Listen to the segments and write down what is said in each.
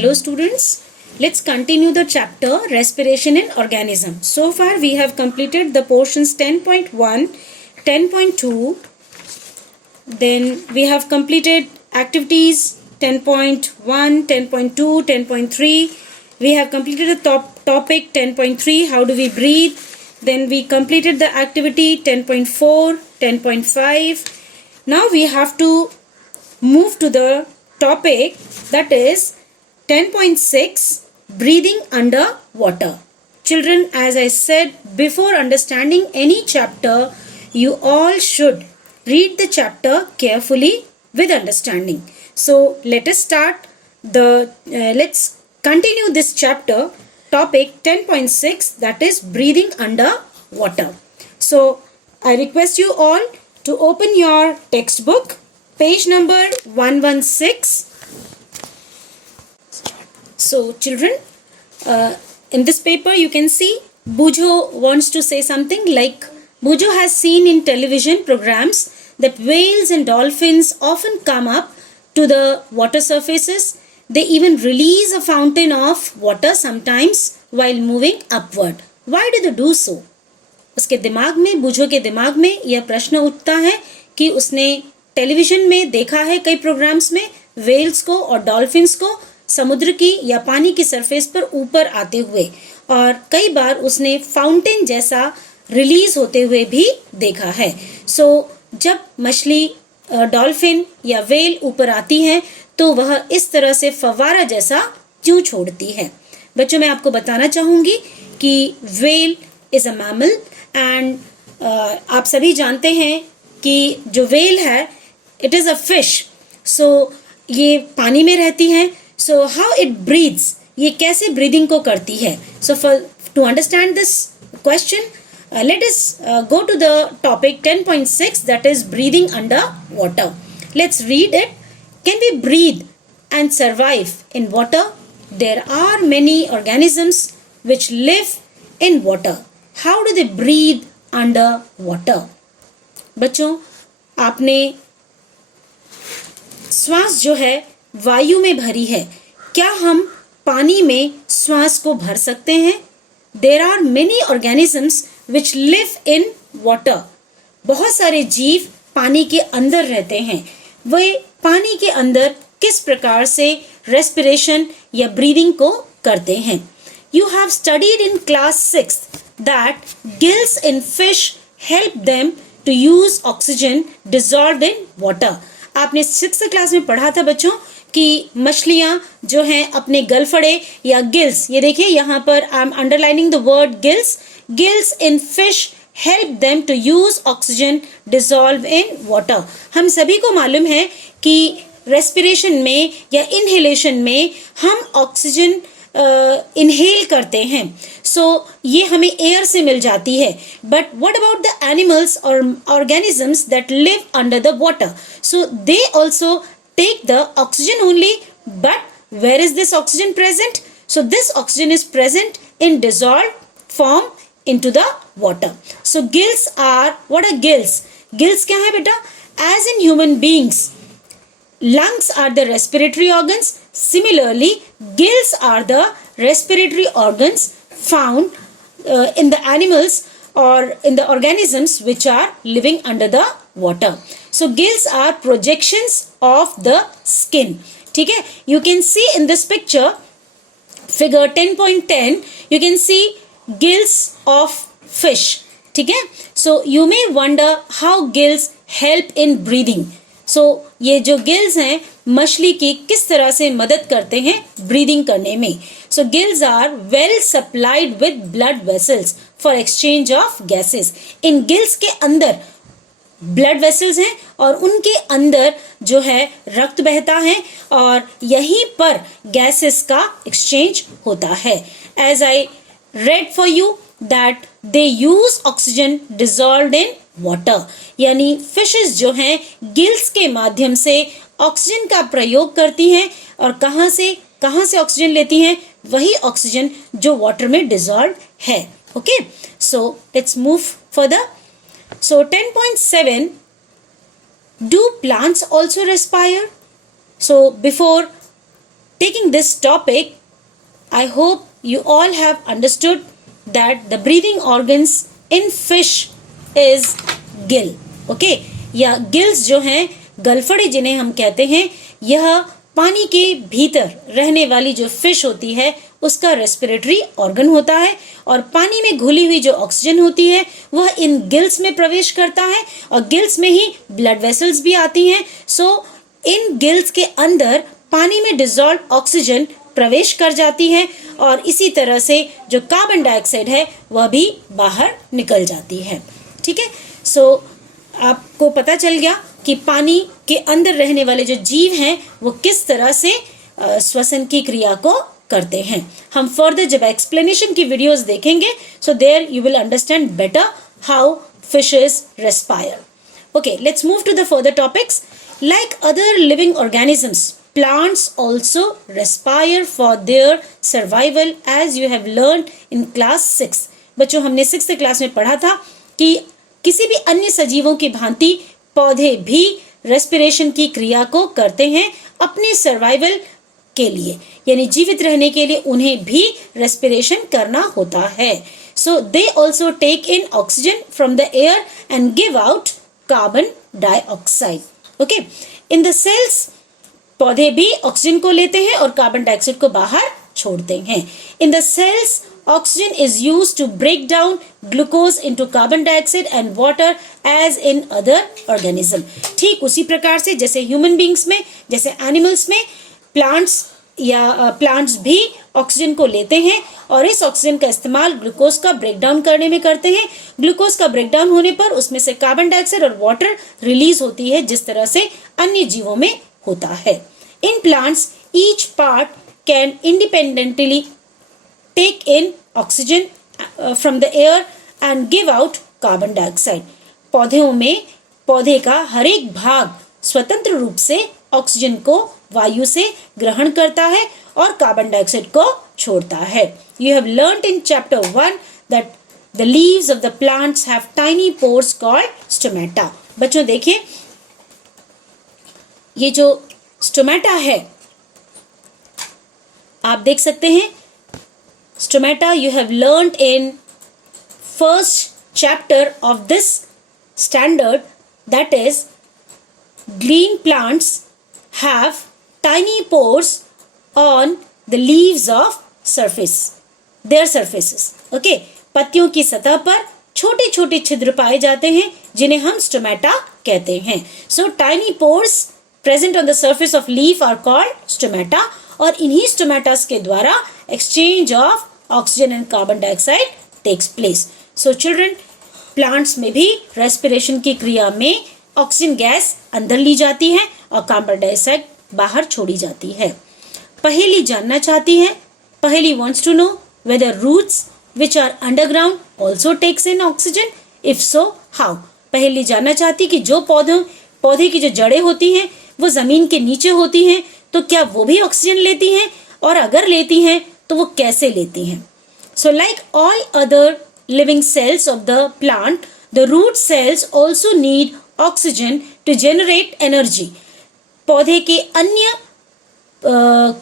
Hello students, let's continue the chapter respiration in organism. So far we have completed the portions 10.1, 10.2, then we have completed activities 10.1, 10.2, 10.3. We have completed the topic 10.3, how do we breathe. Then we completed the activity 10.4, 10.5. Now we have to move to the topic that is 10.6, breathing under water. Children, as I said, before understanding any chapter, you all should read the chapter carefully with understanding. So let us start let's continue this chapter, topic 10.6, that is breathing under water. So I request you all to open your textbook, page number 116. So children, in this paper you can see Bujo wants to say something like, Bujo has seen in television programs that whales and dolphins often come up to the water surfaces. They even release a fountain of water sometimes while moving upward. Why do they do so? उसके दिमाग में, बुझो के दिमाग में यह प्रश्न उठता है कि उसने टेलीविजन में देखा है कई प्रोग्राम्स में वेल्स को और डॉल्फिन्स को समुद्र की या पानी की सरफेस पर ऊपर आते हुए, और कई बार उसने फाउंटेन जैसा रिलीज होते हुए भी देखा है. जब मछली डॉल्फिन या वेल ऊपर आती है तो वह इस तरह से फव्वारा जैसा क्यों छोड़ती है. बच्चों, मैं आपको बताना चाहूँगी कि well is a mammal and आप सभी जानते हैं कि जो वेल है इट इज़ अ फिश. ये पानी में रहती है. हाउ इट ब्रीथ्स, ये कैसे ब्रीदिंग को करती है. To understand this question, let us go to the topic 10.6, that is breathing under water. Let's read it. Can we breathe and survive in water? There are many organisms which live in water. How do they breathe under water? बच्चों, आपने श्वास जो है वायु में भरी है. क्या हम पानी में श्वास को भर सकते हैं? There are many organisms which live in water. बहुत सारे जीव पानी के अंदर रहते हैं. वे पानी के अंदर किस प्रकार से रेस्पिरेशन या ब्रीदिंग को करते हैं. You have studied in class 6 that gills in fish help them to use oxygen dissolved in water. आपने 6th क्लास में पढ़ा था बच्चों कि मछलियाँ जो हैं अपने गलफड़े या गिल्स, ये देखिए यहाँ पर I am underlining the word gills. Gills in fish help them to use oxygen dissolve in water. हम सभी को मालूम है कि रेस्पिरेशन में या इनहेलेशन में हम ऑक्सीजन इनहेल करते हैं. ये हमें एयर से मिल जाती है. But what about the animals और organisms that live under the water? They also take the oxygen only, but where is this oxygen present? This oxygen is present in dissolved form into the water. Gills are, what are gills? Gills क्या है बेटा? As in human beings, lungs are the respiratory organs. Similarly, gills are the respiratory organs found in the animals or in the organisms which are living under the water. Gills are projections of the skin. ठीक है? You can see in this picture, figure 10.10, you can see gills of fish. ठीक है? You may wonder how gills help in breathing. ये जो gills हैं मछली की किस तरह से मदद करते हैं ब्रीदिंग करने में. Gills are well supplied with blood vessels for exchange of gases. In gills के अंदर ब्लड वेसल्स हैं और उनके अंदर जो है रक्त बहता है और यहीं पर गैसेस का एक्सचेंज होता है. As I read for you that they use oxygen dissolved in water. यानी फिशेस जो हैं गिल्स के माध्यम से ऑक्सीजन का प्रयोग करती हैं और कहाँ से ऑक्सीजन लेती हैं? वही ऑक्सीजन जो वाटर में डिजॉल्व है. Okay, let's move further. 10.7, do plants also respire? Before taking this topic, I hope you all have understood that the breathing organs in fish is gill. Okay, या gills जो हैं, गलफड़े जिन्हें हम कहते हैं, यह पानी के भीतर रहने वाली जो फिश होती है उसका रेस्पिरेटरी ऑर्गन होता है और पानी में घुली हुई जो ऑक्सीजन होती है वह इन गिल्स में प्रवेश करता है और गिल्स में ही ब्लड वेसल्स भी आती हैं. सो इन गिल्स के अंदर पानी में डिसॉल्व ऑक्सीजन प्रवेश कर जाती है और इसी तरह से जो कार्बन डाइऑक्साइड है वह भी बाहर निकल जाती है. ठीक है, सो आपको पता चल गया कि पानी के अंदर रहने वाले जो जीव हैं वो किस तरह से श्वसन की क्रिया को करते हैं. हम फर्दर जब एक्सप्लेनेशन की वीडियोस देखेंगे, so there you will understand better how fishes respire. Okay, let's move to the further topics. Like other living organisms, plants also respire for their survival, as you have learned in class 6. बच्चों, हमने 6th class में पढ़ा था कि किसी भी अन्य सजीवों की भांति पौधे भी रेस्पिरेशन की क्रिया को करते हैं अपने सर्वाइवल के लिए, यानी जीवित रहने के लिए उन्हें भी रेस्पिरेशन करना होता है. So they also take in oxygen from the air and give out carbon dioxide. Okay, in the cells पौधे भी ऑक्सीजन को लेते हैं और कार्बन डाइऑक्साइड को बाहर छोड़ते हैं. In the cells oxygen is used to break down glucose into carbon dioxide and water as in other organism. ठीक उसी प्रकार से जैसे ह्यूमन बींग्स में, जैसे एनिमल्स में, प्लांट्स भी ऑक्सीजन को लेते हैं और इस ऑक्सीजन का इस्तेमाल ग्लूकोज का ब्रेकडाउन करने में करते हैं. ग्लूकोज का ब्रेकडाउन होने पर उसमें से कार्बन डाइऑक्साइड और वाटर रिलीज होती है, जिस तरह से अन्य जीवों में होता है. In plants each part can independently take in oxygen from the air and give out carbon dioxide. पौधों में पौधे का हर एक भाग स्वतंत्र रूप से ऑक्सीजन को वायु से ग्रहण करता है और कार्बन डाइऑक्साइड को छोड़ता है. You have learnt in chapter 1 that the leaves of the plants have tiny pores called stomata. बच्चों देखिए, ये जो स्टोमेटा है आप देख सकते हैं. Stomata you have learnt in first chapter of this standard, that is green plants have tiny pores on the leaves of their surfaces. Okay, पत्तियों की सतह पर छोटे छोटे छिद्र पाए जाते हैं जिन्हें हम स्टोमेटा कहते हैं. So tiny pores present on the surface of leaf are called stomata और इन्हीं स्टोमेटास के द्वारा exchange of oxygen and carbon dioxide takes place. So children, plants में भी रेस्पिरेशन की क्रिया में ऑक्सीजन गैस अंदर ली जाती है और कार्बन डाइऑक्साइड बाहर छोड़ी जाती है. पहेली जानना चाहती है. पहेली wants to know whether roots which are underground also takes in oxygen. If so, how? पहेली जानना चाहती कि जो पौधे की जो जड़ें होती हैं वो जमीन के नीचे होती हैं, तो क्या वो भी ऑक्सीजन लेती हैं और अगर लेती हैं तो वो कैसे लेती हैं. So like all other living cells of the plant, the root cells also need oxygen to generate energy. पौधे के अन्य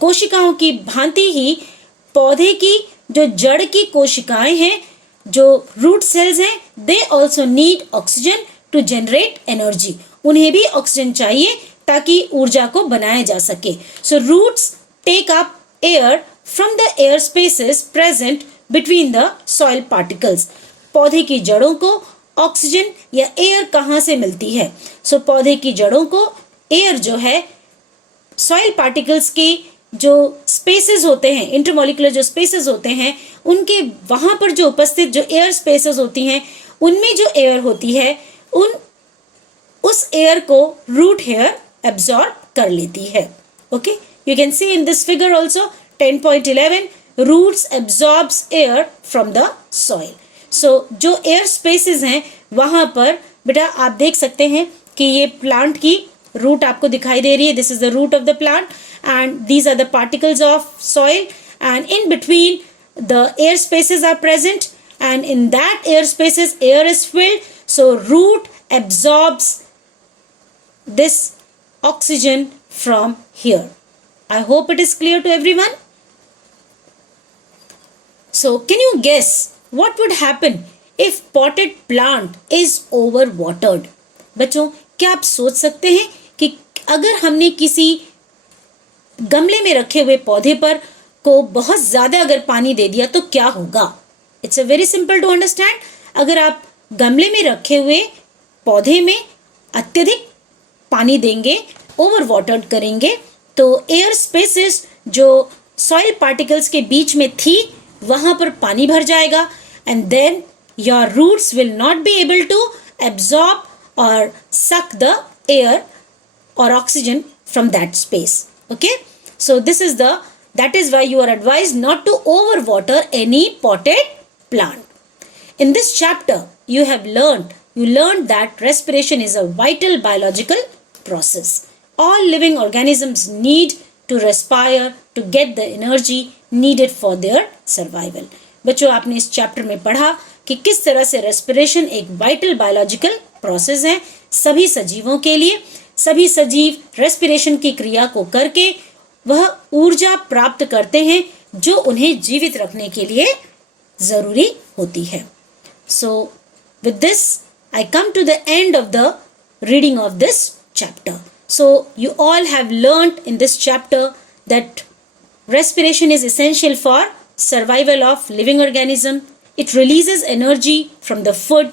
कोशिकाओं की भांति ही पौधे की जो जड़ की कोशिकाएं हैं, जो रूट सेल्स हैं, they also need oxygen to generate energy. उन्हें भी ऑक्सीजन चाहिए ताकि ऊर्जा को बनाया जा सके. So roots take up air from the air spaces present between the soil particles. पौधे की जड़ों को ऑक्सीजन या एयर कहाँ से मिलती है? सो पौधे की जड़ों को एयर जो है सॉइल पार्टिकल्स के जो स्पेसेस होते हैं, इंटरमोलिकुलर जो स्पेसेस होते हैं, उनके वहाँ पर जो उपस्थित जो एयर स्पेसेस होती हैं उनमें जो एयर होती है उस एयर को रूट हेयर एब्जॉर्ब कर लेती है. Okay, you can see in this figure also 10.11 roots absorbs air from the soil. So जो एयर स्पेसेस हैं वहां पर बेटा आप देख सकते हैं कि ये प्लांट की रूट आपको दिखाई दे रही है. This is the root of the plant and these are the particles of soil and in between the air spaces are present and in that air spaces air is filled. So root absorbs this oxygen from here. I hope it is clear to everyone. So can you guess what would happen if potted plant is overwatered? बच्चों, क्या आप सोच सकते हैं कि अगर हमने किसी गमले में रखे हुए पौधे पर को बहुत ज्यादा अगर पानी दे दिया तो क्या होगा? It's a very simple to understand. अगर आप गमले में रखे हुए पौधे में अत्यधिक पानी देंगे, ओवर वाटर्ड करेंगे, तो एयर स्पेसेस जो सॉइल पार्टिकल्स के बीच में थी वहां पर पानी भर जाएगा, and then your roots will not be able to absorb और suck the air or oxygen from that space. Okay, so that is why you are advised not to overwater any potted plant. In this chapter you learned that respiration is a vital biological process. All living organisms need to respire to get the energy needed for their survival. बच्चों, आपने इस chapter में पढ़ा कि किस तरह से respiration एक वाइटल बायोलॉजिकल प्रोसेस है सभी सजीवों के लिए. सभी सजीव रेस्पिरेशन की क्रिया को करके वह ऊर्जा प्राप्त करते हैं जो उन्हें जीवित रखने के लिए जरूरी होती है. So with this I come to the end of the reading of this chapter. So you all have learned in this chapter that respiration is essential for survival of living organism. It releases energy from the food.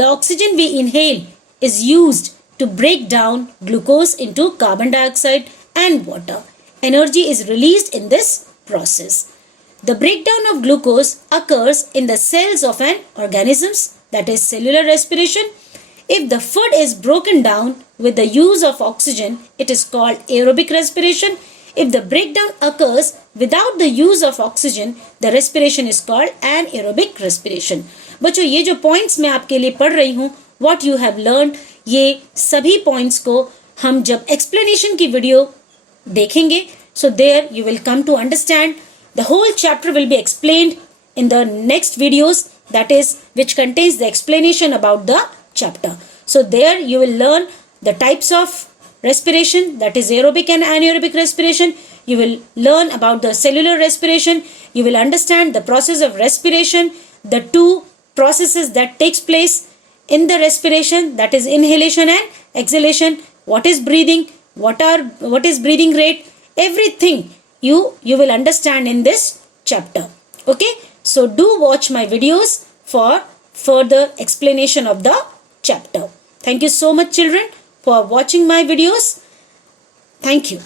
The oxygen we inhale is used to break down glucose into carbon dioxide and water. Energy is released in this process. The breakdown of glucose occurs in the cells of an organism, that is cellular respiration. If the food is broken down with the use of oxygen, it is called aerobic respiration. If the breakdown occurs without the use of oxygen, the respiration is called anaerobic respiration. बच्चों, ये जो points मैं आपके लिए पढ़ रही हूँ, what you have learned, ये सभी पॉइंट्स को हम जब एक्सप्लेनेशन की वीडियो देखेंगे, so there you will come to understand. The whole chapter will be explained in the next videos, that is which contains the explanation about the chapter. So there you will learn the types of respiration, that is aerobic and anaerobic respiration. You will learn about the cellular respiration. You will understand the process of respiration, the two processes that takes place in the respiration, that is inhalation and exhalation. What is breathing? What is breathing rate? Everything you will understand in this chapter. Okay, so do watch my videos for further explanation of the chapter. Thank you so much, children, for watching my videos. Thank you.